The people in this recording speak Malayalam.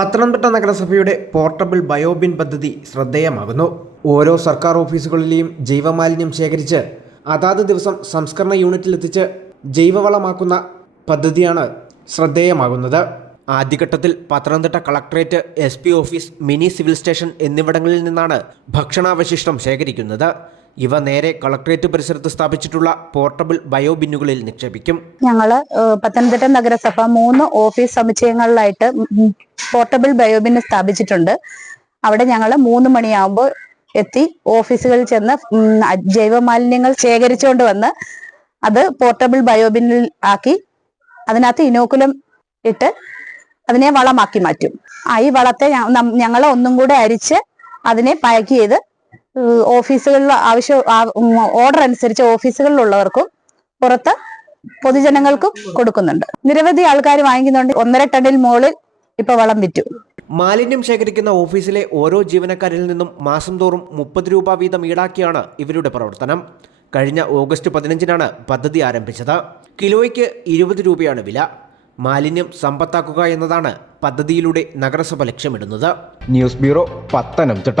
പത്തനംതിട്ട നഗരസഭയുടെ പോർട്ടബിൾ ബയോബിൻ പദ്ധതി ശ്രദ്ധേയമാകുന്നു. ഓരോ സർക്കാർ ഓഫീസുകളിലെയും ജൈവമാലിന്യം ശേഖരിച്ച് അതാത് ദിവസം സംസ്കരണ യൂണിറ്റിലെത്തിച്ച് ജൈവവളമാക്കുന്ന പദ്ധതിയാണ് ശ്രദ്ധേയമാകുന്നത്. ആദ്യഘട്ടത്തിൽ Pathanamthitta collectorate S P office mini civil station എന്നിവിടങ്ങളിൽ നിന്നാണ് ഭക്ഷണാവശിഷ്ടം ശേഖരിക്കുന്നത്. ഇവ നേരെ കളക്ടറേറ്റ് പരിസരത്ത് സ്ഥാപിച്ചിട്ടുള്ള പോർട്ടബിൾ ബയോബിന്നുകളിൽ നിക്ഷേപിക്കും. ഞങ്ങൾ പത്തനംതിട്ട നഗരസഭ മൂന്ന് ഓഫീസ് സമുച്ചയങ്ങളിലായിട്ട് പോർട്ടബിൾ ബയോബിൻ സ്ഥാപിച്ചിട്ടുണ്ട്. അവിടെ ഞങ്ങൾ മൂന്ന് മണിയാകുമ്പോൾ എത്തി ഓഫീസുകളിൽ ചെന്ന് ജൈവമാലിന്യങ്ങൾ ജൈവ മാലിന്യങ്ങൾ ശേഖരിച്ചുകൊണ്ട് വന്ന് അത് പോർട്ടബിൾ ബയോബിനിൽ ആക്കി അതിനകത്ത് ഇനോക്കുലം ഇട്ട് അതിനെ വളമാക്കി മാറ്റും. ആ ഈ വളത്തെ ഞങ്ങൾ ഒന്നും കൂടെ അരിച്ച് അതിനെ പാക്ക് ചെയ്ത് ഓഫീസുകളിൽ ആവശ്യം ഓർഡർ അനുസരിച്ച് ഓഫീസുകളിലുള്ളവർക്കും പുറത്ത് പൊതുജനങ്ങൾക്കും കൊടുക്കുന്നുണ്ട്. നിരവധി ആൾക്കാർ വാങ്ങിക്കുന്നുണ്ട്. ഒന്നര ടണ്ണിൽ മുകളിൽ ഇപ്പൊ വളം വിറ്റു. മാലിന്യം ശേഖരിക്കുന്ന ഓഫീസിലെ ഓരോ ജീവനക്കാരിൽ നിന്നും മാസം തോറും മുപ്പത് രൂപ വീതം ഈടാക്കിയാണ് ഇവരുടെ പ്രവർത്തനം. കഴിഞ്ഞ ഓഗസ്റ്റ് പതിനഞ്ചിനാണ് പദ്ധതി ആരംഭിച്ചത്. കിലോയ്ക്ക് ഇരുപത് രൂപയാണ് വില. മാലിന്യം സമ്പത്താക്കുക എന്നതാണ് പദ്ധതിയിലൂടെ നഗരസഭ ലക്ഷ്യമിടുന്നത്. News bureau Pathanamthitta.